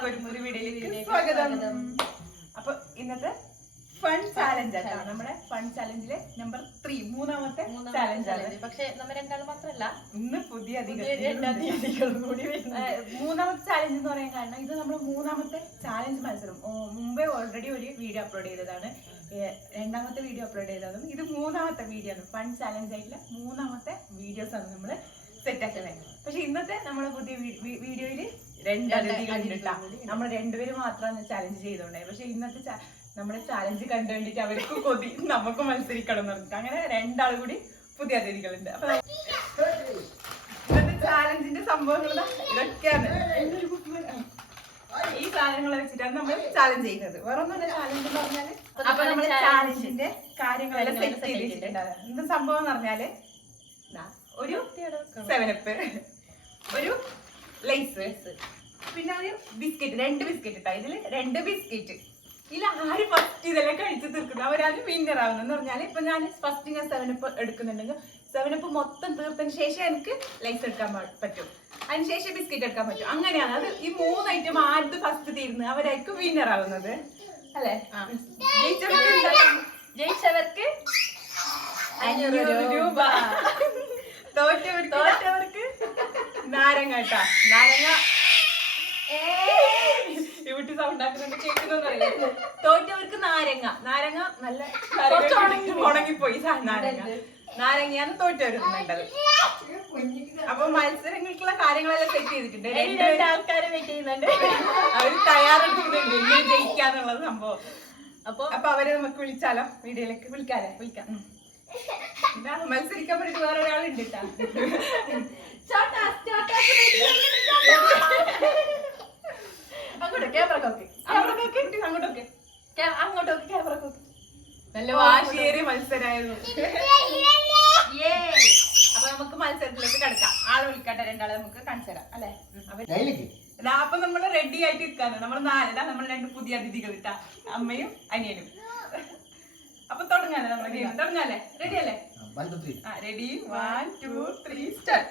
എല്ലാവർക്കും ഒരു പുതിയ വീഡിയോയിലേക്ക് സ്വാഗതം. അപ്പൊ ഇന്നത്തെ ഫൺ ചാലഞ്ച് ആണ് നമ്മുടെ ഫൺ ചാലഞ്ചിലെ നമ്പർ 3 മൂന്നാമത്തെ ചാലഞ്ച് ആണ്. പക്ഷെ നമ്മൾ രണ്ടാളും മാത്രല്ല ഇന്ന് പുതിയ മൂന്നാമത്തെ ചാലഞ്ച് എന്ന് പറയാൻ കാരണം ഇത് നമ്മുടെ മൂന്നാമത്തെ ചാലഞ്ച് മത്സരം. മുമ്പേ ഓൾറെഡി ഒരു വീഡിയോ അപ്ലോഡ് ചെയ്തതാണ്, രണ്ടാമത്തെ വീഡിയോ അപ്ലോഡ് ചെയ്തതും ഇത് മൂന്നാമത്തെ വീഡിയോ ആണ്. ഫൺ ചാലഞ്ച് ആയിട്ടുള്ള മൂന്നാമത്തെ വീഡിയോസ് ആണ് നമ്മള് സെറ്റ് ആക്കുന്നത്. പക്ഷെ ഇന്നത്തെ നമ്മുടെ പുതിയ വീഡിയോയില് രണ്ട് അതിഥികളുണ്ട്. നമ്മൾ രണ്ടുപേരും മാത്രമാണ് ചാലഞ്ച് ചെയ്തോണ്ടായി. പക്ഷെ ഇന്നത്തെ നമ്മുടെ ചാലഞ്ച് കണ്ടുകണ്ടിട്ട് അവർക്ക് കൊതി നമുക്ക് മത്സരിക്കണം എന്ന് പറഞ്ഞിട്ട് അങ്ങനെ രണ്ടാൾ കൂടി പുതിയ അതിഥികളുണ്ട്. അപ്പൊ ഇന്നത്തെ ചാലഞ്ചിന്റെ സംഭവങ്ങൾ ഇതൊക്കെയാണ്. ഈ സാധനങ്ങളെ വെച്ചിട്ടാണ് നമ്മൾ ചാലഞ്ച് ചെയ്യുന്നത്. വേറെ ഒന്നുമില്ല ചാലഞ്ച് എന്ന് പറഞ്ഞാല്. അപ്പൊ നമ്മൾ ചാലഞ്ചിന്റെ കാര്യങ്ങളെല്ലാം സെറ്റ് ചെയ്ത് വെച്ചിട്ടുണ്ടാകും. എന്ത് സംഭവം എന്ന് പറഞ്ഞാല് ഒരു 7up, ഒരു ലൈസ്, പിന്നെ ഒരു ബിസ്ക്കറ്റ്, 2 ബിസ്ക്കറ്റ് ഇട്ടാ. ഇതില് 2 ബിസ്ക്കറ്റ്. ഇതിൽ ആര് ഫസ്റ്റ് ഇതെല്ലാം കഴിച്ചു തീർക്കുന്നു അവരാണ് വിന്നർ ആവുന്നെന്ന് പറഞ്ഞാല്. ഇപ്പൊ ഞാൻ ഫസ്റ്റ് ഞാൻ 7up എടുക്കുന്നുണ്ടെങ്കിൽ 7up മൊത്തം തീർത്തതിന് ശേഷം എനിക്ക് ലൈസ് എടുക്കാൻ പറ്റും, അതിനുശേഷം ബിസ്ക്കറ്റ് എടുക്കാൻ പറ്റും. അങ്ങനെയാണ് അത്. ഈ 3 ഐറ്റം ആദ്യത്തെ ഫസ്റ്റ് തീരുന്നത് അവരായിരിക്കും വിന്നർ ആവുന്നത് അല്ലെ. ജയിച്ചവർക്ക് 500 രൂപ, തോറ്റവർക്ക് നാരങ്ങ കേട്ടാ. നാരങ്ങ ഇവിടെ സൗണ്ട് ആക്കുന്നുണ്ട്, കേൾക്കുന്നറിയില്ല. തോറ്റവർക്ക് നാരങ്ങ നല്ല ഉണങ്ങിപ്പോയി നാരങ്ങയാണ് തോറ്റവരുന്നുണ്ടത്. അപ്പൊ മത്സരങ്ങൾക്കുള്ള കാര്യങ്ങളെല്ലാം സെറ്റ് ചെയ്തിട്ടുണ്ട്. 2 ആൾക്കാരെ വെയിറ്റ് ചെയ്യുന്നുണ്ട്, അവര് തയ്യാറെടുക്കുന്നുണ്ട് ഇങ്ങനെ ജയിക്കാന്നുള്ളത് സംഭവം. അപ്പൊ അവരെ നമുക്ക് വിളിച്ചാലോ, വീഡിയോയിലേക്ക് വിളിക്കാം. മത്സരിക്കാൻ വേണ്ടിട്ട് വേറെ ഒരാളുണ്ട് കേട്ടാ. നല്ല വാശിയേറിയ മത്സരമായിരുന്നു. അപ്പൊ നമുക്ക് മത്സരത്തിലേക്ക് കിടക്കാം. ആളെ വിളിക്കട്ടെ, രണ്ടാളെ നമുക്ക് കാണിച്ചു തരാം അല്ലെ. അപ്പൊ നമ്മള് റെഡി ആയിട്ട് ഇരിക്കാണ്. നമ്മൾ 4 നമ്മൾ 2 പുതിയ അതിഥികൾ ഇട്ടാ, അമ്മയും അനിയനും. അപ്പൊ തുടങ്ങാല്ലേ, നമ്മളെ ഗെയിം തുടങ്ങാല്ലേ? റെഡി അല്ലേ? Ready 1 2 3 start.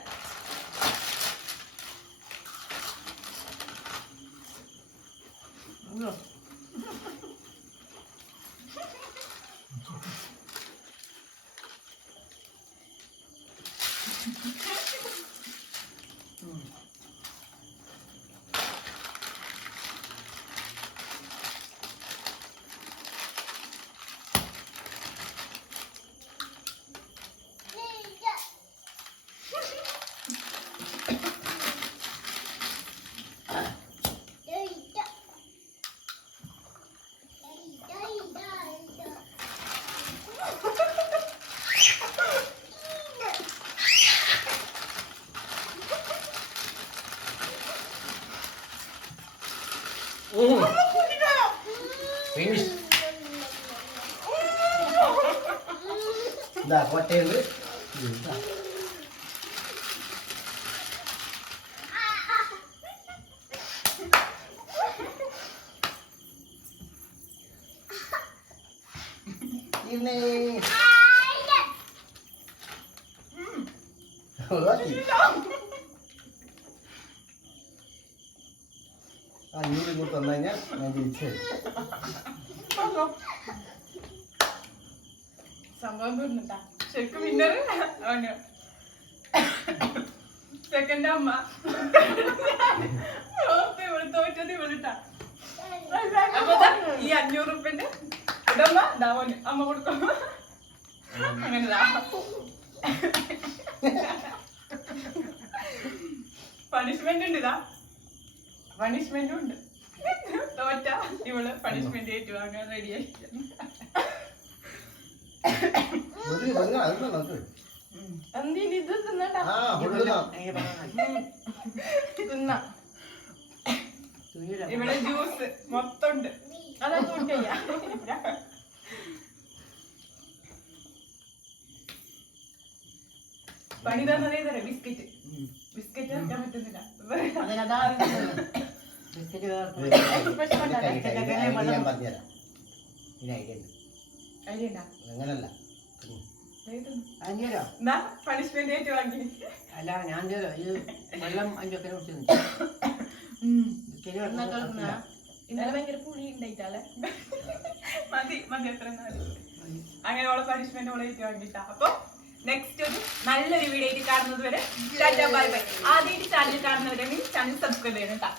Finish. Dah, hotel ni. Ini. Lagi. Ini gue tandanya nanti cek. സംഭവം തീർന്നിട്ടാ. ശരിക്കും വിന്നർ അവന്. സെക്കൻഡ് അമ്മ. തോറ്റത് ഇവിളിട്ടാ. അപ്പൊ ഈ 500 രൂപന്റെ ഇതമ്മ ദാവന് അമ്മ കൊടുക്കും. അങ്ങനെതാ പണിഷ്മെന്റ് ഉണ്ട്. ഇതാ പണിഷ്മെന്റും ഉണ്ട്. തോറ്റ ഇവള് പണിഷ്മെന്റ് ഏറ്റുവാങ്ങാൻ റെഡിയായി. ഇത് തിന്നട്ടാ, ഇവിടെ ജ്യൂസ് മൊത്തം ഉണ്ട്. അതാ കൂട്ടിയ പണി തന്നതേ തരാം. ബിസ്ക്കറ്റ് വെക്കാൻ പറ്റുന്നില്ല. പണിഷ്മെന്റ് ആയിട്ട് വാങ്ങി. അല്ല ഞാൻ വെള്ളം 5 ഒക്കെ ഇന്നലെ ഭയങ്കര പുളി ഉണ്ടായിട്ടല്ലേ മതി എത്ര അങ്ങനെ ഓളെ പണിഷ്മെന്റ് ഓളെ വാങ്ങിട്ടാ. അപ്പൊ നെക്സ്റ്റ് ഒരു നല്ലൊരു വീഡിയോ ആയിട്ട് കാണുന്നത് വരെ ബൈ ബൈ. ആദ്യമായിട്ട് ചാനൽ കാണുന്നവരെ ചാനൽ സബ്സ്ക്രൈബ് ചെയ്യണം കേട്ടോ.